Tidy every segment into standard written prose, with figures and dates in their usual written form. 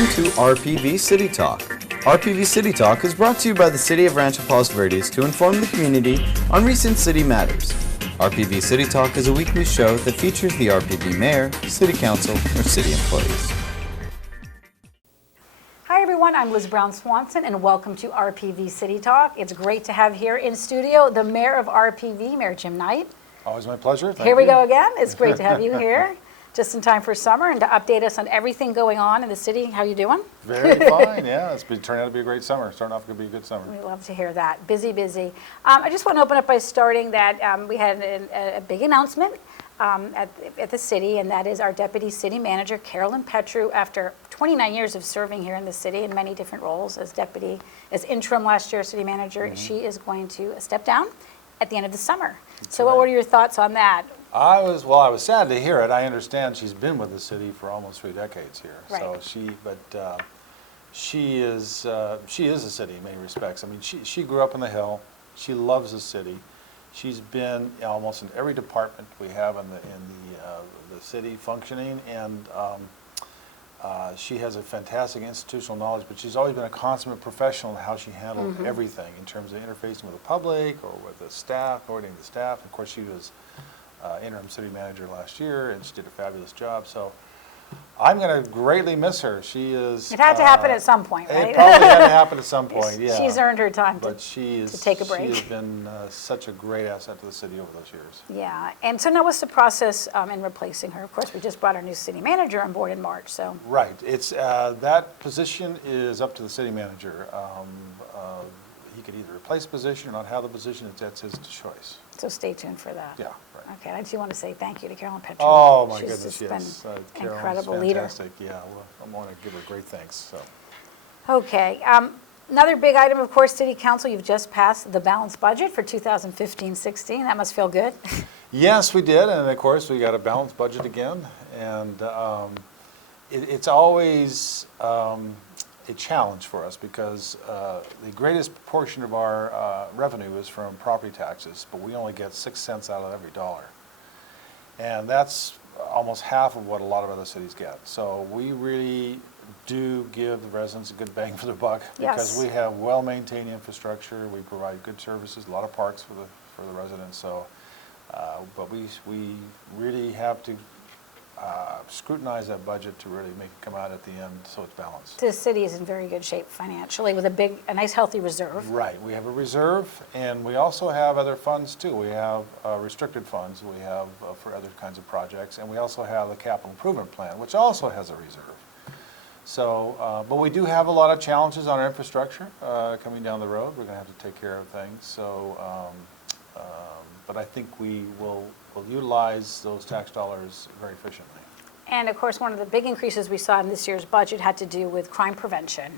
Welcome to RPV City Talk. RPV City Talk is brought to you by the City of Rancho Palos Verdes to inform the community on recent city matters. RPV City Talk is a weekly show that features the RPV Mayor, City Council, or City employees. Hi everyone, I'm Liz Brown Swanson and welcome to RPV City Talk. It's great to have here in studio the Mayor of RPV, Mayor Jim Knight. Always my pleasure. Thank Here we you. go again. It's great to have you here. Just in time for summer and to update us on everything going on in the city. How you doing? Very fine, yeah. It's turned out to be a great summer. Starting off to be a good summer. We love to hear that. Busy, busy. I just want to open up by starting that we had a big announcement at the city, and that is our Deputy City Manager, Carolyn Petru, after 29 years of serving here in the city in many different roles as interim last year city manager, she is going to step down at the end of the summer. So what were your thoughts on that? I was sad to hear it. I understand she's been with the city for almost 3 decades here. Right. So she is a city in many respects. I mean, she grew up in the Hill. She loves the city. She's been almost in every department we have in the city functioning, and she has a fantastic institutional knowledge, but she's always been a consummate professional in how she handled everything in terms of interfacing with the public or with the staff, coordinating the staff. Of course, she was interim city manager last year, and she did a fabulous job. So I'm going to greatly miss her. She is. It had to happen at some point, right? It probably had to happen at some point. Yeah. She's earned her time to take a break. She has been such a great asset to the city over those years. Yeah, and so now what's the process in replacing her? Of course, we just brought our new city manager on board in March, so. Right. It's that position is up to the city manager. He could either replace the position or not have the position. That's his choice. So stay tuned for that. Yeah, right. Okay, I do want to say thank you to Carolyn Petru. Oh my She's goodness, just yes. been Carolyn's incredible leader. fantastic. Yeah, well, I want to give her great thanks. So. Okay, another big item, of course, City Council, you've just passed the balanced budget for 2015-16. That must feel good. Yes, we did, and of course we got a balanced budget again, and it's always a challenge for us because the greatest portion of our revenue is from property taxes, but we only get 6 cents out of every dollar, and that's almost half of what a lot of other cities get. So we really do give the residents a good bang for the buck because we have well-maintained infrastructure, we provide good services, a lot of parks for the residents. So, but we really have to scrutinize that budget to really make it come out at the end so it's balanced. The city is in very good shape financially with a nice healthy reserve. Right, we have a reserve, and we also have other funds too. We have restricted funds we have for other kinds of projects, and we also have the capital improvement plan, which also has a reserve. So, but we do have a lot of challenges on our infrastructure coming down the road. We're going to have to take care of things. So, but I think we will utilize those tax dollars very efficiently. And of course, one of the big increases we saw in this year's budget had to do with crime prevention.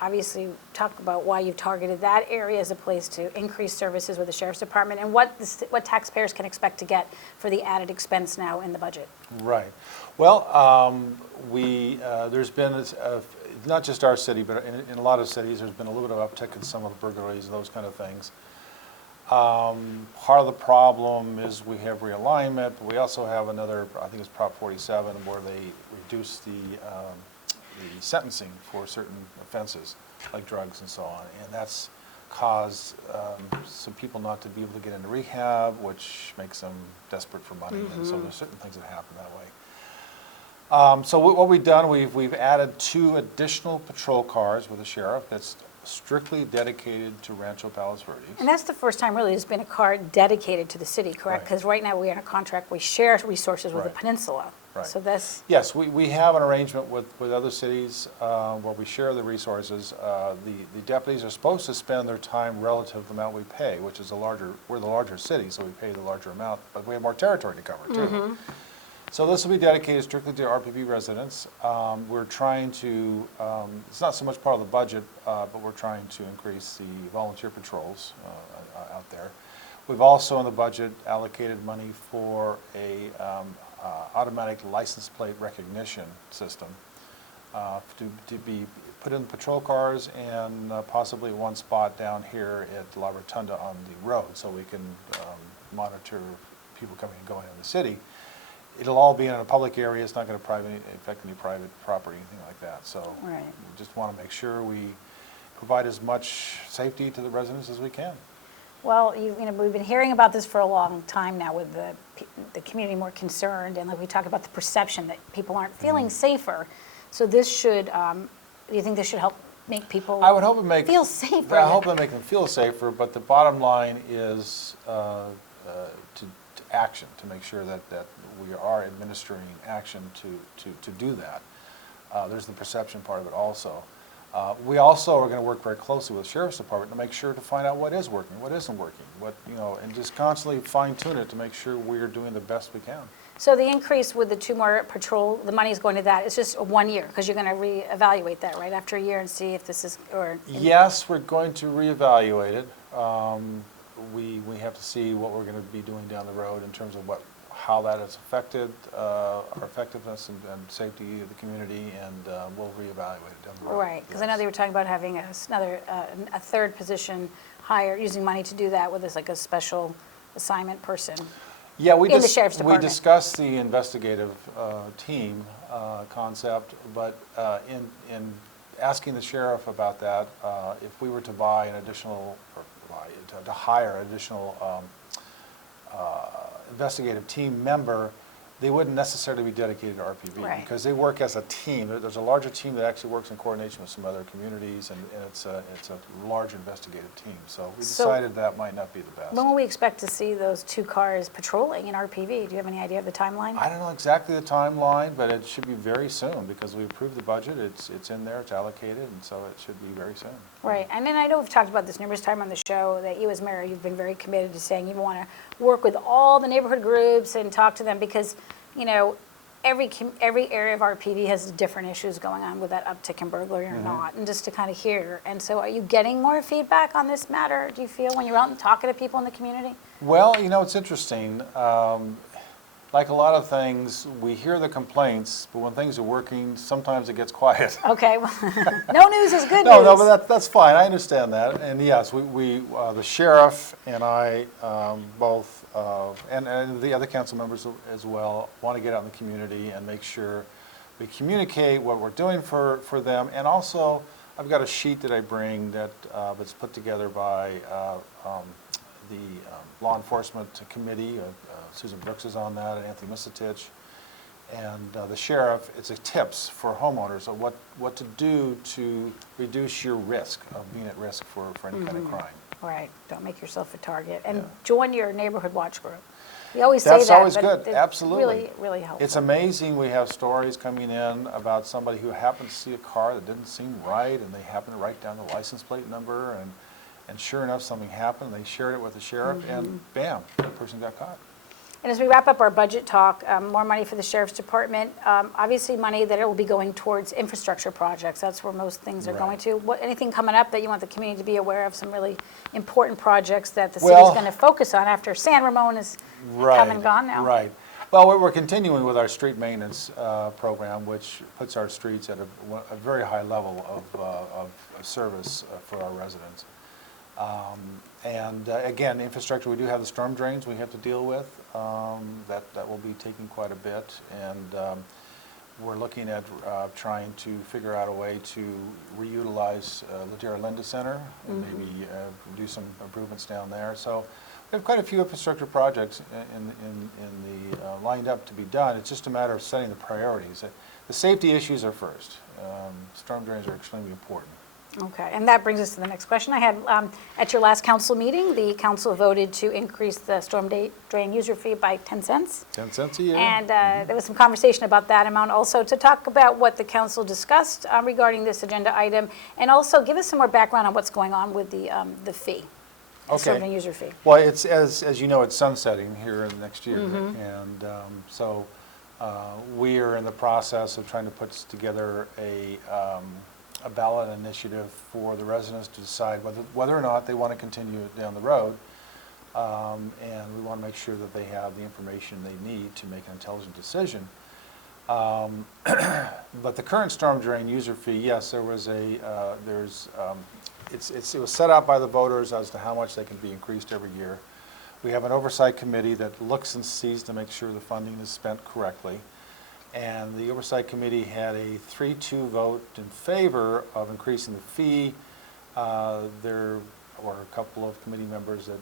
Obviously, talk about why you've targeted that area as a place to increase services with the Sheriff's Department and what taxpayers can expect to get for the added expense now in the budget. Right. Well, there's been, not just our city, but in a lot of cities, there's been a little bit of uptick in some of the burglaries and those kind of things. Part of the problem is we have realignment, but we also have another, I think it's Prop 47, where they reduce the sentencing for certain offenses, like drugs and so on, and that's caused some people not to be able to get into rehab, which makes them desperate for money, and so there's certain things that happen that way. So what we've done, we've added 2 additional patrol cars with the sheriff that's strictly dedicated to Rancho Palos Verdes. And that's the first time really there's been a car dedicated to the city, correct? Because right now we're in a contract, we share resources with the peninsula. Right. So that's... Yes, we have an arrangement with other cities where we share the resources. The deputies are supposed to spend their time relative to the amount we pay, which is we're the larger city, so we pay the larger amount, but we have more territory to cover too. So this will be dedicated strictly to RPV residents. We're trying to, it's not so much part of the budget, but we're trying to increase the volunteer patrols out there. We've also in the budget allocated money for a automatic license plate recognition system to be put in patrol cars and possibly one spot down here at La Rotunda on the road so we can monitor people coming and going in the city. it'll all be in a public area. It's not going to affect any private property, anything like that. So Right. we just want to make sure we provide as much safety to the residents as we can. Well, we've been hearing about this for a long time now with the community more concerned, and like we talk about the perception that people aren't feeling safer. So this should, do you think this should help make people I would hope it feel safer? I hope it make them feel safer, but the bottom line is to action, to make sure that we are administering action to do that. There's the perception part of it also. We also are going to work very closely with the Sheriff's Department to make sure to find out what is working, what isn't working, and just constantly fine tune it to make sure we're doing the best we can. So the increase with the 2 more patrol, the money's going to that. It's just 1 year, because you're going to reevaluate that, right, after a year and see if this is, or... Yes, we're going to reevaluate it. We have to see what we're going to be doing down the road in terms of how that has affected our effectiveness and safety of the community, and we'll reevaluate it down the road. Right, because I know they were talking about having a 3rd position hire, using money to do that with like a special assignment person. Yeah, in the Sheriff's we Department. discussed the investigative team concept, but in asking the sheriff about that, if we were to buy an additional, or to hire an additional investigative team member, they wouldn't necessarily be dedicated to RPV, Right. because they work as a team. There's a larger team that actually works in coordination with some other communities, and it's a large investigative team. So we decided that might not be the best. When will we expect to see those 2 cars patrolling in RPV? Do you have any idea of the timeline? I don't know exactly the timeline, but it should be very soon, because we approved the budget. It's in there, it's allocated, and so it should be very soon. Right, and then I know we've talked about this numerous times on the show, that you as mayor, you've been very committed to saying you want to work with all the neighborhood groups and talk to them, because, every area of RPV has different issues going on with that uptick in burglary or not, and just to kind of hear. And so are you getting more feedback on this matter, do you feel, when you're out and talking to people in the community? Well, it's interesting. Like a lot of things, we hear the complaints, but when things are working, sometimes it gets quiet. Okay, well, no news is good news. No, but that's fine. I understand that. And yes, the sheriff and I both, and the other council members as well, want to get out in the community and make sure we communicate what we're doing for them. And also, I've got a sheet that I bring that's put together by the law enforcement committee. Susan Brooks is on that, and Anthony Misitich, and the sheriff. It's a tips for homeowners of what to do to reduce your risk of being at risk for any kind of crime. Right, don't make yourself a target, and Yeah. join your neighborhood watch group. We always say That's that, always but good. it's Absolutely. really, really helpful. It's amazing. We have stories coming in about somebody who happened to see a car that didn't seem right, and they happened to write down the license plate number, and sure enough, something happened. They shared it with the sheriff, and bam, that person got caught. And as we wrap up our budget talk, more money for the Sheriff's Department, obviously money that it will be going towards infrastructure projects. That's where most things are going Right. to. Anything coming up that you want the community to be aware of, some really important projects that the Well- city's going to focus on after San Ramon is come and gone now? Right. Well, we're continuing with our street maintenance program, which puts our streets at a very high level of service for our residents. Again, infrastructure, we do have the storm drains we have to deal with. That will be taking quite a bit, and we're looking at trying to figure out a way to reutilize Ladera Linda Center and maybe do some improvements down there. So we have quite a few infrastructure projects lined up to be done. It's just a matter of setting the priorities. The safety issues are first. Storm drains are extremely important. Okay, and that brings us to the next question. I had, at your last council meeting, the council voted to increase the storm drain user fee by 10 cents. 10 cents a year. And there was some conversation about that amount also, to talk about what the council discussed regarding this agenda item, and also give us some more background on what's going on with the fee, the storm drain user fee. Well, it's, as you know, it's sunsetting here in the next year. And so we are in the process of trying to put together a ballot initiative for the residents to decide whether or not they want to continue it down the road. And we want to make sure that they have the information they need to make an intelligent decision. But the current storm drain user fee, yes, there was it was set out by the voters as to how much they can be increased every year. We have an oversight committee that looks and sees to make sure the funding is spent correctly. And the oversight committee had a 3-2 vote in favor of increasing the fee. There were a couple of committee members that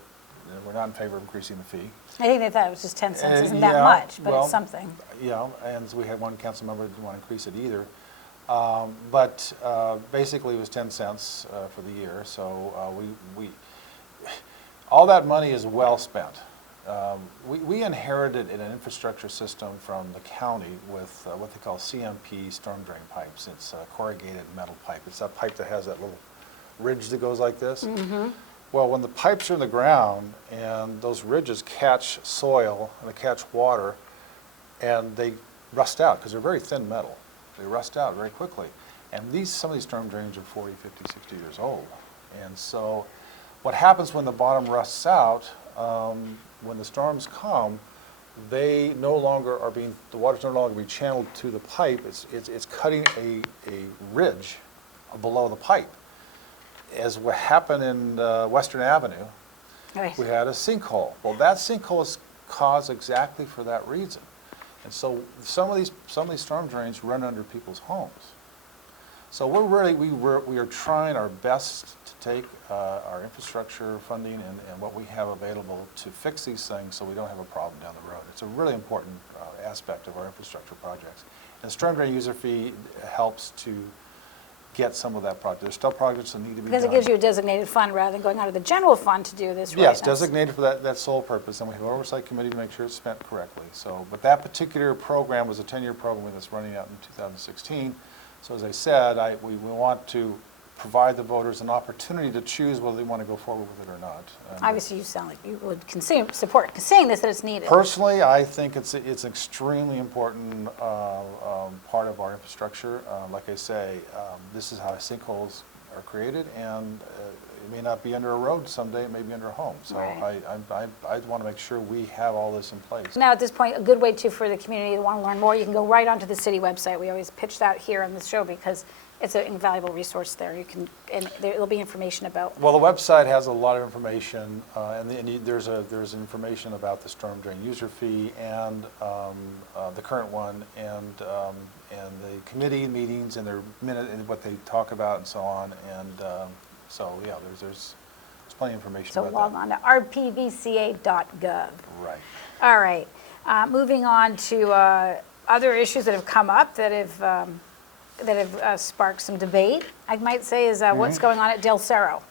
were not in favor of increasing the fee. I think they thought it was just 10 cents, isn't Yeah, that much, but well, it's something. Yeah, and we had one council member who didn't want to increase it either. But basically it was 10 cents for the year, so all that money is well spent. We inherited an infrastructure system from the county with what they call CMP storm drain pipes. It's a corrugated metal pipe. It's that pipe that has that little ridge that goes like this. Well, when the pipes are in the ground and those ridges catch soil and they catch water and they rust out because they're very thin metal. They rust out very quickly. And some of these storm drains are 40, 50, 60 years old. And so what happens when the bottom rusts out, when the storms come, the water's no longer being channeled to the pipe. It's cutting a ridge below the pipe. As what happened in Western Avenue, Right. we had a sinkhole. Well, that sinkhole is caused exactly for that reason. And so some of these storm drains run under people's homes. So we are trying our best to take our infrastructure funding and what we have available to fix these things so we don't have a problem down the road. It's a really important aspect of our infrastructure projects. And the storm drain user fee helps to get some of that project. There's still projects that need to be done. Because it gives you a designated fund rather than going out of the general fund to do this, right? Yes, designated for that sole purpose, and we have an oversight committee to make sure it's spent correctly. So, but that particular program was a 10-year program that's running out in 2016. So as I said, we want to provide the voters an opportunity to choose whether they want to go forward with it or not. Obviously, you sound like you would support saying this, that it's needed. Personally, I think it's an extremely important part of our infrastructure. Like I say, this is how sinkholes are created, and it may not be under a road someday, it may be under a home. So Right. I want to make sure we have all this in place. Now, at this point, a good way too for the community to want to learn more, you can go right onto the city website. We always pitch that here on the show because it's an invaluable resource there. And there'll be information about. Well, the website has a lot of information, there's information about the storm drain user fee and the current one, and the committee meetings and their minute and what they talk about and so on. And so yeah, there's plenty of information So about log that. on to rpvca.gov. Right. All right. Moving on to other issues that have come up that have sparked some debate, I might say, is what's going on at Del Cerro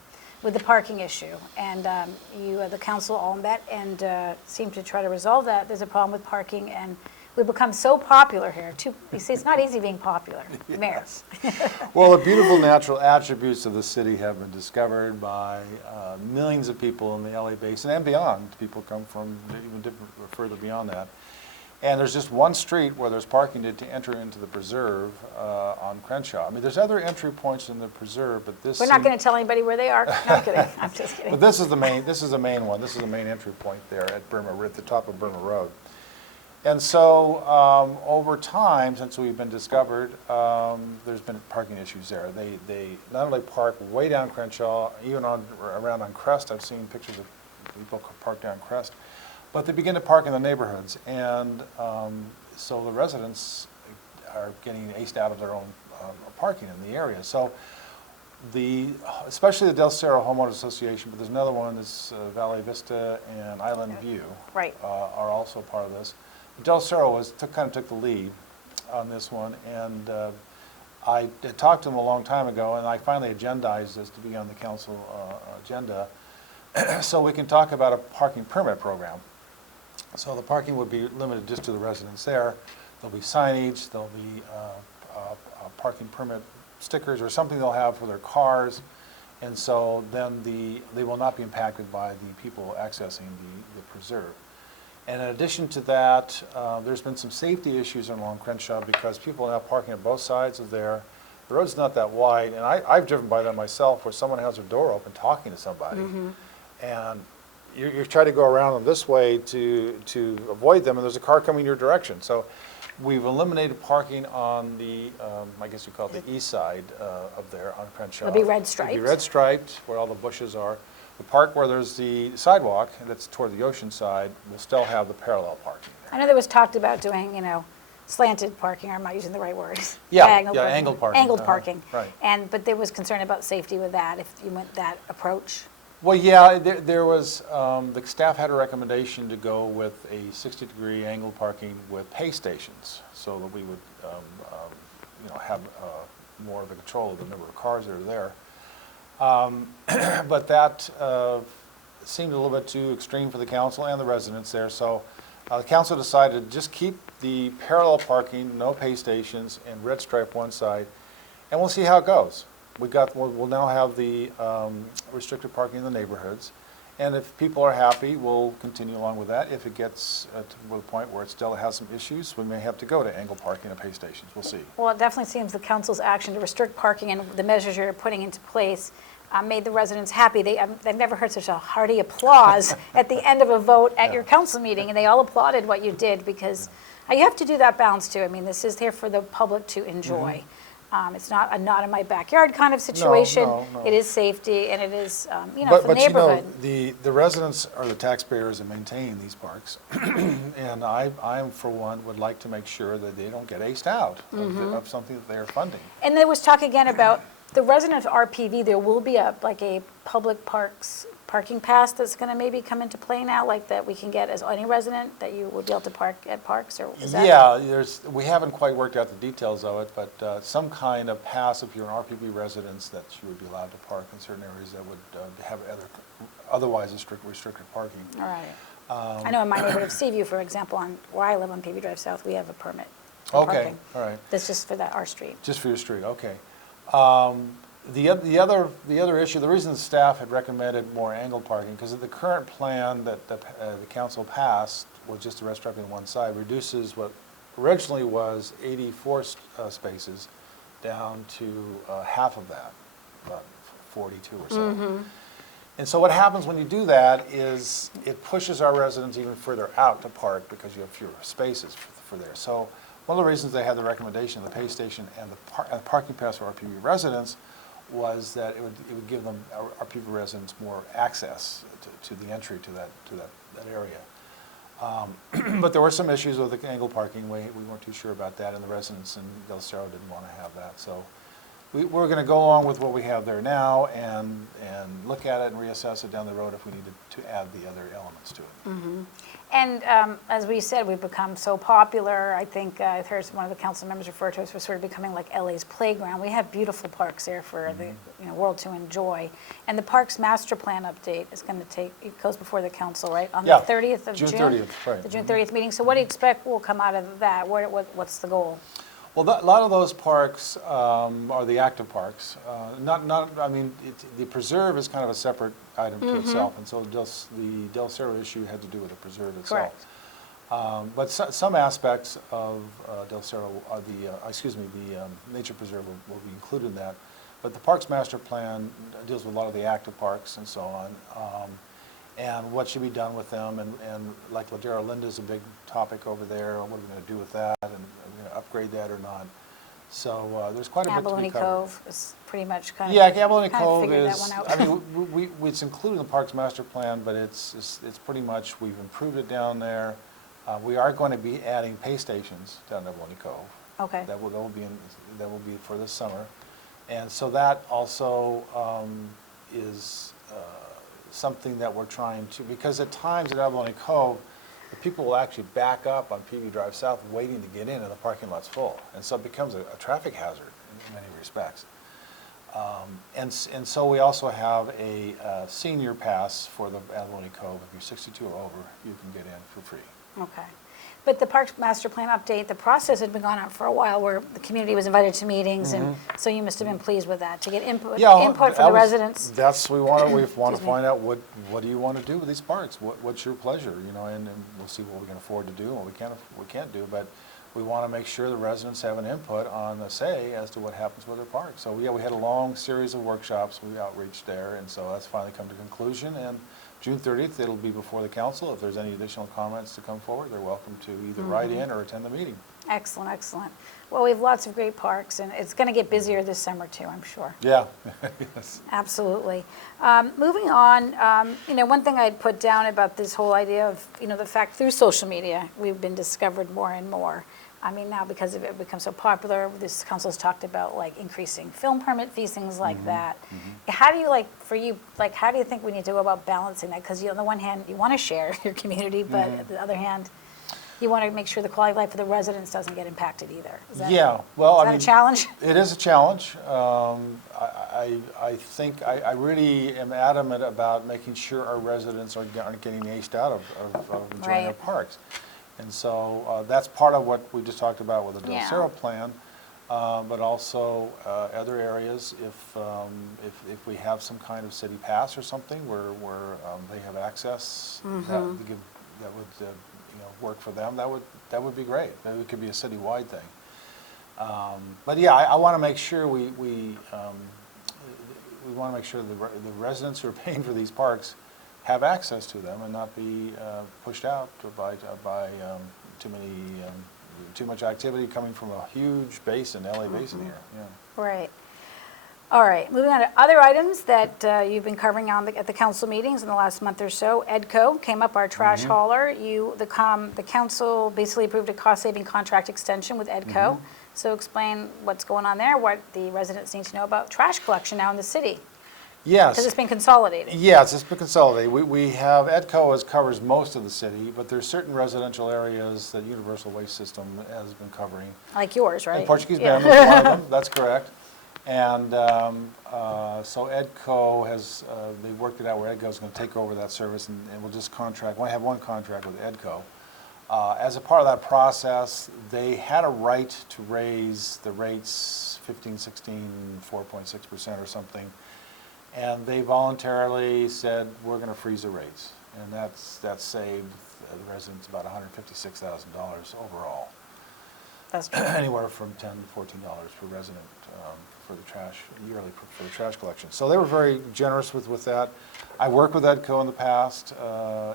with the parking issue. And the council all met and seemed to try to resolve that. There's a problem with parking, and we've become so popular here. You see, it's not easy being popular, Mayor. Well, the beautiful natural attributes of the city have been discovered by millions of people in the LA basin and beyond. People come from even further beyond that. And there's just one street where there's parking to enter into the preserve on Crenshaw. I mean, there's other entry points in the preserve, but this. We're not going to tell anybody where they are. No, I'm kidding. I'm just kidding. But this is the main one. This is the main entry point there at the top of Burma Road. And so over time, since we've been discovered, there's been parking issues there. They not only park way down Crenshaw, even around on Crest. I've seen pictures of people park down Crest. But they begin to park in the neighborhoods, and so the residents are getting aced out of their own parking in the area. So especially the Del Cerro Homeowners Association, but there's another one, this Valley Vista and Island View Right. are also part of this. Del Cerro kind of took the lead on this one, and I had talked to them a long time ago, and I finally agendized this to be on the council agenda, so we can talk about a parking permit program. So the parking would be limited just to the residents there. There'll be signage, there'll be parking permit stickers or something they'll have for their cars, and so then they will not be impacted by the people accessing the preserve. And in addition to that, there's been some safety issues along Crenshaw because people are now parking on both sides of there. The road's not that wide, and I've driven by that myself where someone has their door open talking to somebody, and you're trying to go around them this way to avoid them, and there's a car coming your direction. So we've eliminated parking on the, I guess you call it the east side of there on Crenshaw. It'll be red striped. It'll be red striped where all the bushes are. The park where there's the sidewalk, that's toward the ocean side, will still have the parallel parking there. I know there was talked about doing, slanted parking, or I'm not using the right word. Yeah, Diagonal yeah, parking. angled parking. Angled parking. Right. But there was concern about safety with that, if you went that approach. Well, yeah, there was, the staff had a recommendation to go with a 60-degree angled parking with pay stations, so that we would, have more of the control of the number of cars that are there. But that seemed a little bit too extreme for the council and the residents there, so the council decided to just keep the parallel parking, no pay stations, and red stripe one side, and we'll see how it goes. We'll now have the restricted parking in the neighborhoods, and if people are happy, we'll continue along with that. If it gets to the point where it still has some issues, we may have to go to angled parking and pay stations. We'll see. Well, it definitely seems the council's action to restrict parking and the measures you're putting into place made the residents happy. They've never heard such a hearty applause at the end of a vote at your council meeting, and they all applauded what you did, because you have to do that balance too. I mean, this is here for the public to enjoy. It's not a not in my backyard kind of situation. No. It is safety, and it is, for the But neighborhood. the residents are the taxpayers that maintain these parks, and I, for one, would like to make sure that they don't get aced out of something that they are funding. And there was talk again about the resident of RPV. There will be a public parking pass that's going to maybe come into play now, like that we can get as any resident, that you would be able to park at parks, or is that? Yeah, we haven't quite worked out the details of it, but some kind of pass, if you're an RPV resident, that you would be allowed to park in certain areas that would have otherwise restricted parking. All right. I know in my neighborhood of Seaview, for example, where I live on PV Drive South, we have a permit for Okay, parking. all right. That's just for our street. Just for your street, okay. The other issue, the reason the staff had recommended more angled parking, because the current plan that the council passed was just the red striping on one side, reduces what originally was 84 spaces down to half of that, about 42 or so. And so what happens when you do that is it pushes our residents even further out to park, because you have fewer spaces for there. So one of the reasons they had the recommendation of the pay station and the parking pass for RPV residents was that it would give them, our people residents, more access to the entry to that area. But there were some issues with the angled parking. We weren't too sure about that, and the residents in Del Cerro didn't want to have that. So we're going to go along with what we have there now and look at it and reassess it down the road if we needed to add the other elements to it. And as we said, we've become so popular. I think I've heard one of the council members refer to us as sort of becoming like LA's playground. We have beautiful parks there for the world to enjoy. And the Parks Master Plan update is going to it goes before the council, right? On the 30th of June? June 30th, right. The June 30th meeting. So what do you expect will come out of that? What's the goal? Well, a lot of those parks are the active parks. The preserve is kind of a separate item to itself, and so the Del Cerro issue had to do with the preserve itself. Correct. But some aspects of Del Cerro are the nature preserve will be included in that. But the Parks Master Plan deals with a lot of the active parks and so on, and what should be done with them, and like Ladera Linda is a big topic over there. What are we going to do with that, and are we going to upgrade that or not? So there's quite a bit to be Abalone covered. Cove is pretty much kind of Abalone Cove figured that is. one out. I mean, it's included in the Parks Master Plan, but it's pretty much, we've improved it down there. We are going to be adding pay stations down at Abalone Cove. Okay. That will be for this summer, and so that also is something that we're trying to, because at times at Abalone Cove, the people will actually back up on PV Drive South waiting to get in, and the parking lot's full. And so it becomes a traffic hazard in many respects. And so we also have a senior pass for the Abalone Cove. If you're 62 or over, you can get in for free. Okay. But the Parks Master Plan update, the process had been going on for a while, where the community was invited to meetings, and so you must have been pleased with that, to get input from the residents. We want to find out what do you want to do with these parks? What's your pleasure? And we'll see what we can afford to do and what we can't do. But we want to make sure the residents have an input on a say as to what happens with their park. So we had a long series of workshops, we outreached there, and so that's finally come to conclusion. And June 30th, it'll be before the council. If there's any additional comments to come forward, they're welcome to either write in or attend the meeting. Excellent, excellent. Well, we have lots of great parks, and it's going to get busier this summer too, I'm sure. Yeah. Yes. Absolutely. Moving on, one thing I'd put down about this whole idea of, the fact through social media, we've been discovered more and more. I mean, now because of it become so popular, this council's talked about like increasing film permit fees, things like that. How do you how do you think we need to go about balancing that? Because on the one hand, you want to share your community, but on the other hand, you want to make sure the quality of life for the residents doesn't get impacted either. Is that, Yeah, well, is that a challenge? It is a challenge. I think I really am adamant about making sure our residents aren't getting aced out of enjoying our parks. And so that's part of what we just talked about with the Del Cerro plan, but also other areas. If we have some kind of city pass or something where they have access, that would work for them. That would be great. It could be a citywide thing. But yeah, I want to make sure we want to make sure the residents who are paying for these parks have access to them and not be pushed out by too much activity coming from a huge basin, LA basin here. Yeah. Right. All right, moving on to other items that you've been covering at the council meetings in the last month or so. EDCO came up, our trash hauler. The council basically approved a cost-saving contract extension with EDCO. So explain what's going on there, what the residents need to know about trash collection now in the city. Yes. Because it's been consolidated. Yes, it's been consolidated. We have, EDCO covers most of the city, but there's certain residential areas that Universal Waste System has been covering. Like yours, right? And Portuguese Bend is one of them, that's correct. And so EDCO has, they worked it out where EDCO is going to take over that service, and we'll just have one contract with EDCO. As a part of that process, they had a right to raise the rates 15, 16, 4.6% or something. And they voluntarily said, we're going to freeze the rates. And that saved the residents about $156,000 overall. That's true. Anywhere from $10 to $14 per resident for the trash, yearly for the trash collection. So they were very generous with that. I worked with EDCO in the past,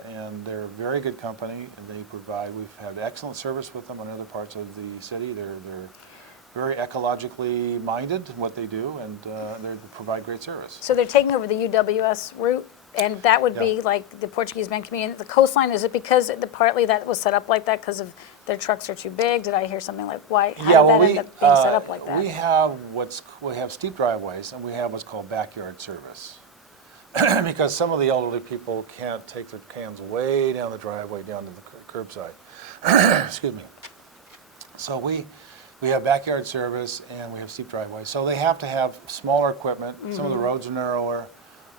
and they're a very good company. And we've had excellent service with them in other parts of the city. They're very ecologically minded in what they do, and they provide great service. So they're taking over the UWS route, and that would be like the Portuguese Bend community. The coastline, is it because partly that was set up like that because of their trucks are too big? Did I hear something like, why? How did that end up being set up like that? We have steep driveways, and we have what's called backyard service. Because some of the elderly people can't take their cans way down the driveway, down to the curbside. Excuse me. So we have backyard service and we have steep driveways. So they have to have smaller equipment. Some of the roads are narrower.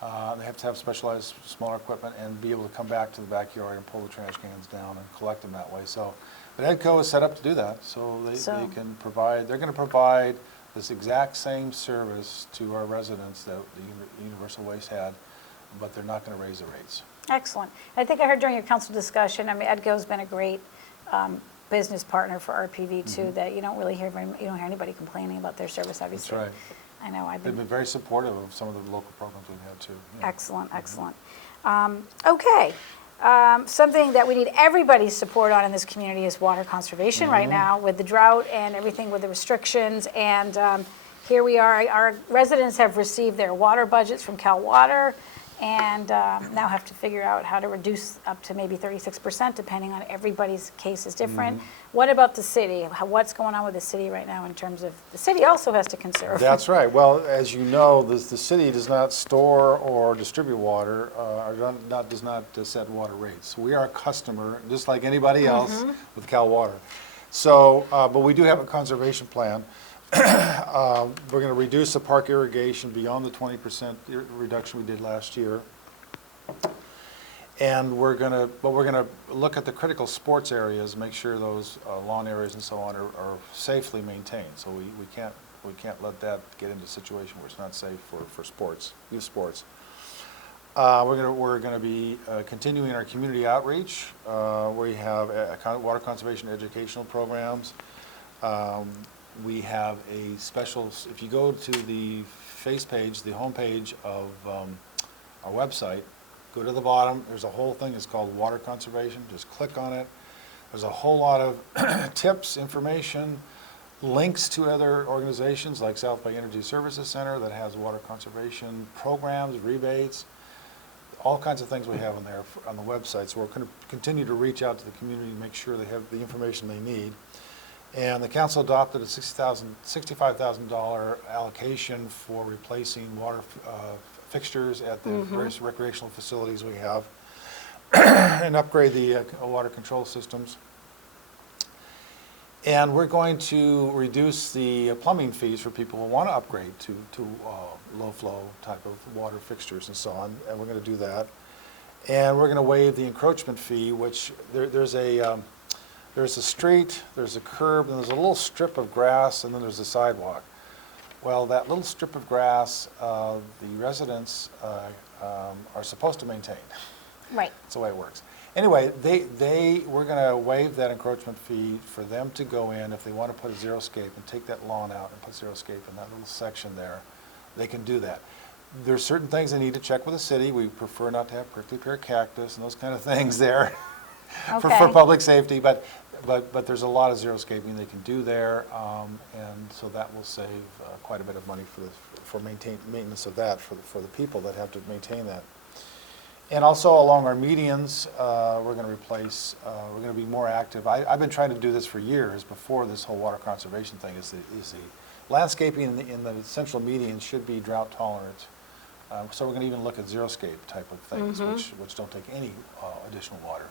They have to have specialized smaller equipment and be able to come back to the backyard and pull the trash cans down and collect them that way. So, but EDCO is set up to do that. So they can provide, they're going to provide this exact same service to our residents that the Universal Waste had, but they're not going to raise the rates. Excellent. I think I heard during your council discussion, EDCO's been a great business partner for RPV too, that you don't hear anybody complaining about their service, obviously. That's right. I know. They've been very supportive of some of the local programs we've had too. Yeah. Excellent, excellent. Okay. Something that we need everybody's support on in this community is water conservation right now with the drought and everything with the restrictions. And here we are. Our residents have received their water budgets from Cal Water, and now have to figure out how to reduce up to maybe 36%, depending on everybody's case is different. What about the city? What's going on with the city right now in terms of, the city also has to conserve. That's right. Well, as you know, the city does not store or distribute water, does not set water rates. We are a customer, just like anybody else, with Cal Water. So, but we do have a conservation plan. We're going to reduce the park irrigation beyond the 20% reduction we did last year. And we're going to look at the critical sports areas, make sure those lawn areas and so on are safely maintained. So we can't let that get into a situation where it's not safe for sports, youth sports. We're going to be continuing our community outreach. We have water conservation educational programs. We have a special, if you go to the face page, the home page of our website, go to the bottom, there's a whole thing, it's called water conservation, just click on it. There's a whole lot of tips, information, links to other organizations like South Bay Energy Services Center that has water conservation programs, rebates, all kinds of things we have in there on the website. So we're going to continue to reach out to the community to make sure they have the information they need. And the council adopted a $65,000 allocation for replacing water fixtures at the various recreational facilities we have and upgrade the water control systems. And we're going to reduce the plumbing fees for people who want to upgrade to low flow type of water fixtures and so on, and we're going to do that. And we're going to waive the encroachment fee, which there's a street, there's a curb, and there's a little strip of grass, and then there's a sidewalk. Well, that little strip of grass, the residents are supposed to maintain. Right. That's the way it works. Anyway, we're going to waive that encroachment fee for them to go in if they want to put a xeriscape and take that lawn out and put xeriscape in that little section there. They can do that. There's certain things they need to check with the city. We prefer not to have prickly pear cactus and those kind of things there for public safety, but there's a lot of xeriscaping they can do there, and so that will save quite a bit of money for maintenance of that for the people that have to maintain that. And also along our medians, we're going to replace, we're going to be more active. I've been trying to do this for years before this whole water conservation thing. Is the landscaping in the central medians should be drought tolerant. So we're going to even look at xeriscape type of things, which don't take any additional water.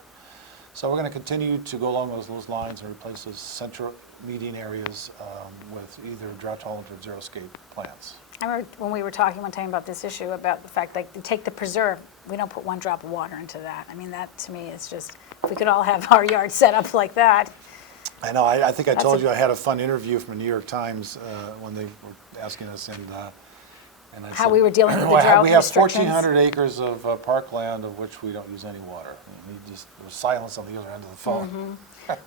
So we're going to continue to go along those lines and replace those central median areas with either drought tolerant or xeriscape plants. I remember when we were talking one time about this issue, about the fact that take the preserve, we don't put one drop of water into that. I mean, that to me is just, if we could all have our yard set up like that. I know, I think I told you I had a fun interview from the New York Times when they were asking us, and I How said, we were dealing with the drought we have restrictions. 1,400 acres of parkland of which we don't use any water. And there was silence on the other end of the phone.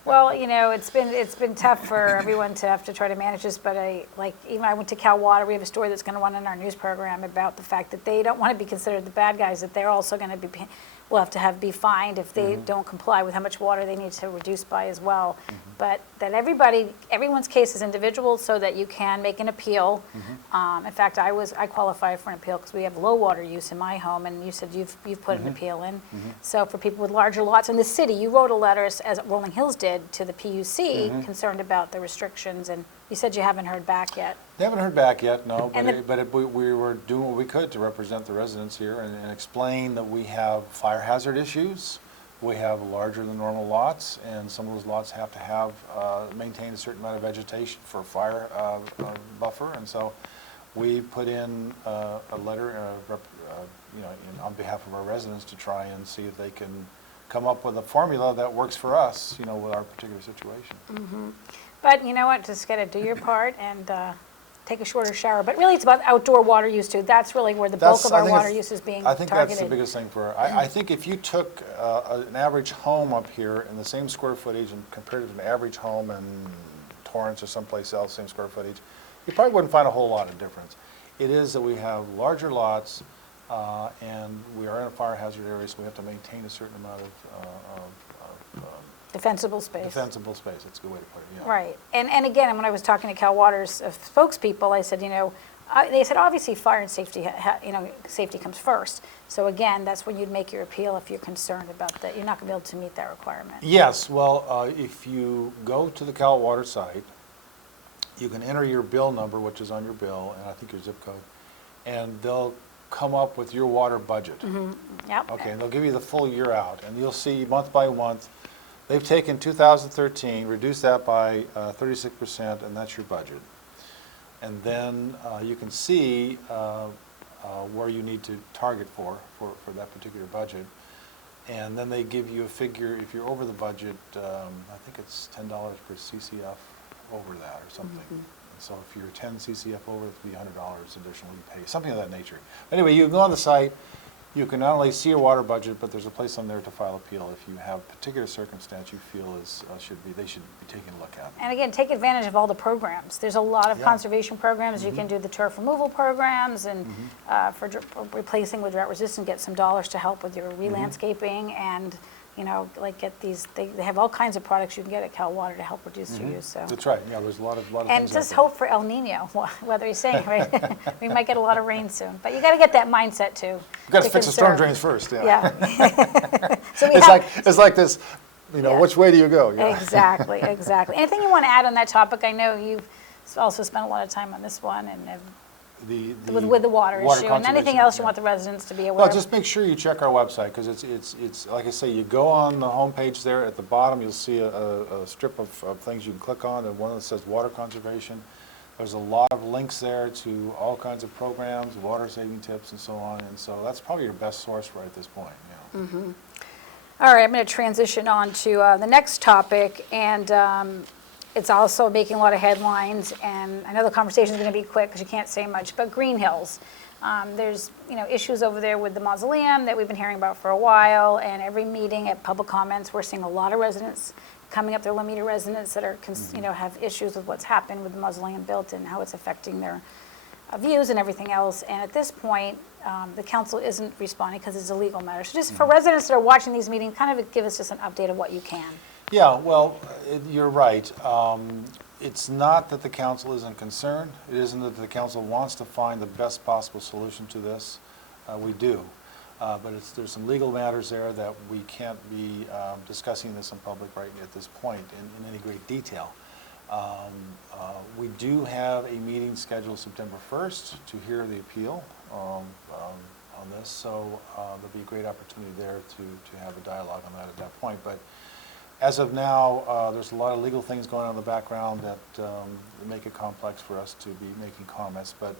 Well, you know, it's been tough for everyone to have to try to manage this, but even I went to Cal Water. We have a story that's going to run in our news program about the fact that they don't want to be considered the bad guys, that they're also going to will have to be fined if they don't comply with how much water they need to reduce by as well. But that everyone's case is individual, so that you can make an appeal. In fact, I qualify for an appeal because we have low water use in my home, and you said you've put an appeal in. So for people with larger lots in the city, you wrote a letter, as Rolling Hills did, to the PUC concerned about the restrictions, and you said you haven't heard back yet. They haven't heard back yet, no, And we were doing what we could to represent the residents here and explain that we have fire hazard issues. We have larger than normal lots, and some of those lots have to have maintain a certain amount of vegetation for fire buffer, and so we put in a letter, on behalf of our residents to try and see if they can come up with a formula that works for us, with our particular situation. But you know what, just gotta do your part and take a shorter shower. But really, it's about outdoor water use too. That's really where the bulk of our water use is being targeted. I think that's the biggest thing I think if you took an average home up here in the same square footage and compared it to an average home in Torrance or someplace else, same square footage, you probably wouldn't find a whole lot of difference. It is that we have larger lots, and we are in a fire hazard area, so we have to maintain a certain amount of defensible space. Defensible space, that's a good way to put it, yeah. Right. And again, when I was talking to Cal Water's spokespeople, I said, they said obviously fire and safety, safety comes first. So again, that's when you'd make your appeal if you're concerned about that. You're not going to be able to meet that requirement. Yes, well, if you go to the Cal Water site, you can enter your bill number, which is on your bill, and I think your zip code, and they'll come up with your water budget. Yep. Okay, and they'll give you the full year out, and you'll see month by month, they've taken 2013, reduced that by 36%, and that's your budget. And then you can see where you need to target for that particular budget. And then they give you a figure, if you're over the budget, I think it's $10 per CCF over that or something. And so if you're 10 CCF over, it'll be $100 additional you pay, something of that nature. Anyway, you go on the site, you can not only see your water budget, but there's a place on there to file appeal if you have a particular circumstance you feel they should be taking a look at. And again, take advantage of all the programs. There's a lot of conservation programs. You can do the turf removal programs, and for replacing with drought resistant, get some dollars to help with your re-landscaping, and like get these. They have all kinds of products you can get at Cal Water to help reduce your use. So. That's right. Yeah, there's a lot of And things just out there. hope for El Nino, whether he's saying, right? We might get a lot of rain soon, but you got to get that mindset too. You've got to fix the storm drains first. Yeah. So It's like this. Which way do you go? Exactly. Anything you want to add on that topic? I know you've also spent a lot of time on this one, and with the water issue, and anything else you want the residents to be aware Well, of. just make sure you check our website, because it's like I say, you go on the homepage there, at the bottom you'll see a strip of things you can click on, and one that says water conservation. There's a lot of links there to all kinds of programs, water saving tips and so on, and so that's probably your best source right at this point. All right, I'm going to transition on to the next topic, and it's also making a lot of headlines, and I know the conversation is going to be quick because you can't say much, but Green Hills. There's issues over there with the mausoleum that we've been hearing about for a while, and every meeting at public comments, we're seeing a lot of residents coming up, their Lomita residents that are have issues with what's happened with the mausoleum built and how it's affecting their views and everything else. And at this point, the council isn't responding because it's a legal matter. So just for residents that are watching these meetings, kind of give us just an update of what you can. Yeah, well, you're right. It's not that the council isn't concerned. It isn't that the council wants to find the best possible solution to this. We do. But there's some legal matters there that we can't be discussing this in public right at this point in any great detail. We do have a meeting scheduled September 1st to hear the appeal on this, so there'll be a great opportunity there to have a dialogue on that at that point. But as of now, there's a lot of legal things going on in the background that make it complex for us to be making comments, but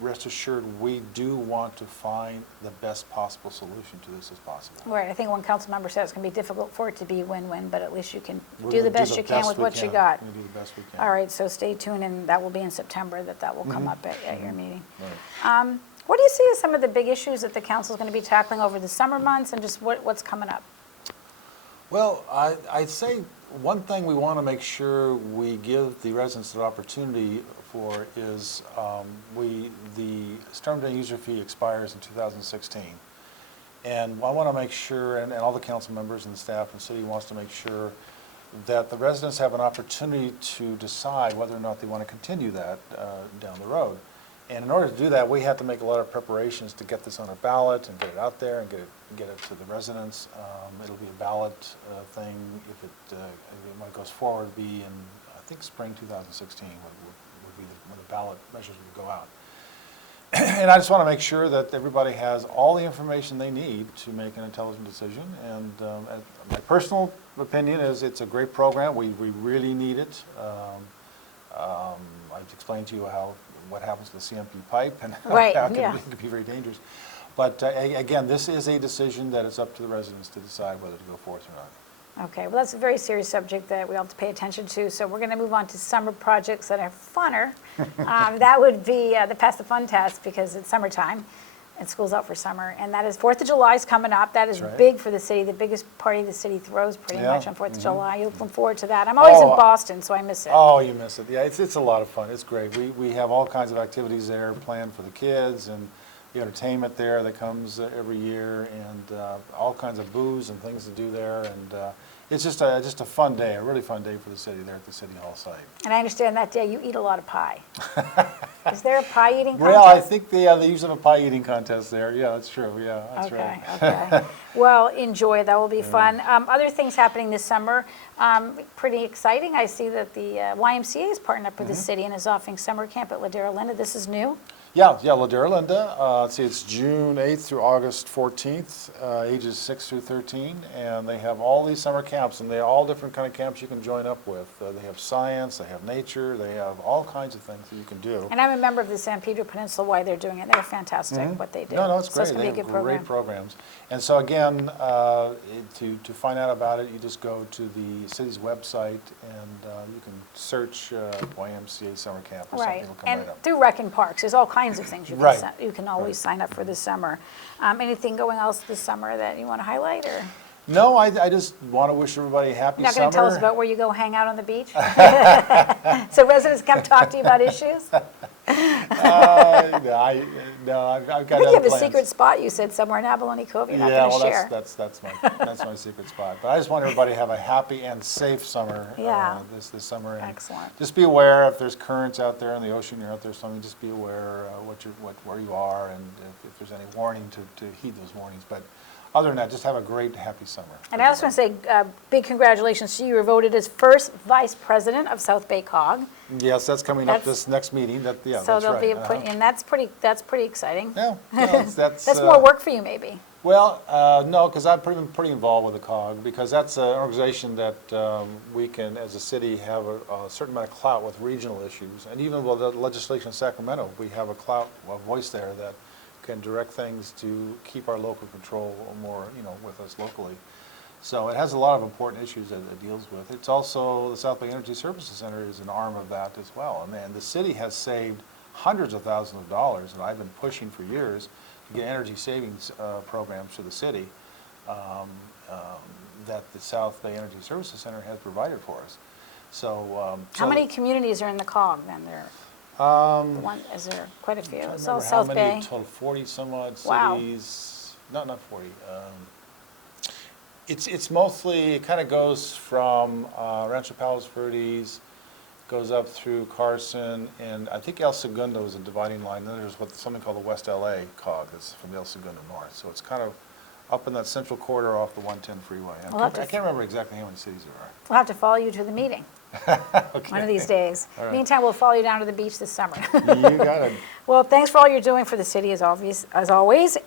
rest assured, we do want to find the best possible solution to this as possible. Right, I think one council member said it's going to be difficult for it to be win-win, but at least you can do the best you can with what you got. We're going to do the best we can. All right, so stay tuned, and that will be in September that will come up at your meeting. Right. What do you see as some of the big issues that the council is going to be tackling over the summer months, and just what's coming up? Well, I'd say one thing we want to make sure we give the residents the opportunity for is the storm drain user fee expires in 2016. And I want to make sure, and all the council members and staff and city wants to make sure that the residents have an opportunity to decide whether or not they want to continue that down the road. And in order to do that, we have to make a lot of preparations to get this on a ballot and get it out there and get it to the residents. It'll be a ballot thing if when it goes forward. It'll be in, I think, spring 2016 would be when the ballot measures would go out. And I just want to make sure that everybody has all the information they need to make an intelligent decision. And my personal opinion is it's a great program. We really need it. I've explained to you what happens to the CMP pipe and how it can be very dangerous. But again, this is a decision that it's up to the residents to decide whether to go forth or not. Okay, well, that's a very serious subject that we all have to pay attention to. So we're going to move on to summer projects that are funner. That would be the Pass the Fun test, because it's summertime and school's out for summer. And that is 4th of July is coming up. That is big for the city, the biggest party the city throws pretty much on 4th of July. You look forward to that. I'm always in Boston, so I miss it. Oh, you miss it. Yeah, it's a lot of fun. It's great. We have all kinds of activities there planned for the kids, and the entertainment there that comes every year, and all kinds of booze and things to do there. And it's just a fun day, a really fun day for the city there at the City Hall site. And I understand that day you eat a lot of pie. Is there a pie eating contest? Well, I think they usually have a pie eating contest there. Yeah, that's true. Yeah, that's right. Okay. Well, enjoy. That will be fun. Other things happening this summer, pretty exciting. I see that the YMCA is partnering up with the city and is offering summer camp at Ladera Linda. This is new. Yeah, Ladera Linda. Let's see, it's June 8th through August 14th, ages 6 through 13, and they have all these summer camps, and they're all different kind of camps you can join up with. They have science, they have nature, they have all kinds of things that you can do. And I'm a member of the San Pedro Peninsula, why they're doing it. They're fantastic, what they do. No, it's great. So it's They going to be a have good great program. programs. And so again, to find out about it, you just go to the city's website, and you can search YMCA Summer Camp, or something Right. will come And right up. through Rec and Parks, there's all kinds kinds of things you can, Right. you can always Right. sign up for this summer. Anything going else this summer that you want to highlight, or? No, I just want to wish everybody a happy You're not summer. going to tell us about where you go hang out on the beach? So residents come talk to you about issues? I've got I think other you have a plans. secret spot, you said, somewhere in Abalone Cove you're not Yeah, going to well, share. that's my secret spot. But I just want everybody to have a happy and safe summer Yeah. this summer. And Excellent. just be aware if there's currents out there in the ocean, you're out there swimming, just be aware where you are, and if there's any warning to heed those warnings. But other than that, just have a great, happy summer. And I also want to say big congratulations to you. You were voted as first vice president of South Bay COG. Yes, that's coming up That's- this next meeting. So That's there'll right. be and that's pretty exciting. Yeah, that's That's more work for you, maybe. Well, no, because I've been pretty involved with the COG, because that's an organization that we can, as a city, have a certain amount of clout with regional issues. And even with the legislation in Sacramento, we have a voice there that can direct things to keep our local control more, with us locally. So it has a lot of important issues that it deals with. It's also, the South Bay Energy Services Center is an arm of that as well. And the city has saved hundreds of thousands of dollars, and I've been pushing for years to get energy savings programs to the city that the South Bay Energy Services Center has provided for us. So, How many communities are in the COG then? Is there quite a few? I It's all remember South how Bay. many total, 40 some odd Wow. cities. Not 40. It's mostly, it kind of goes from Rancho Palos Verdes, goes up through Carson, and I think El Segundo is a dividing line. Then there's something called the West LA COG that's from El Segundo north. So it's kind of up in that central corridor off the 110 freeway. I can't remember exactly how many cities there We'll have to follow you to the meeting are. Okay. one of these days. All right. Meantime, we'll follow you down to the beach this summer. You got it. Well, thanks for all you're doing for the city as always,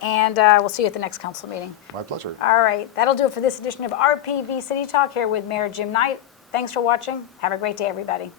and we'll see you at the next council meeting. My pleasure. All right, that'll do it for this edition of RPV City Talk here with Mayor Jim Knight. Thanks for watching. Have a great day, everybody.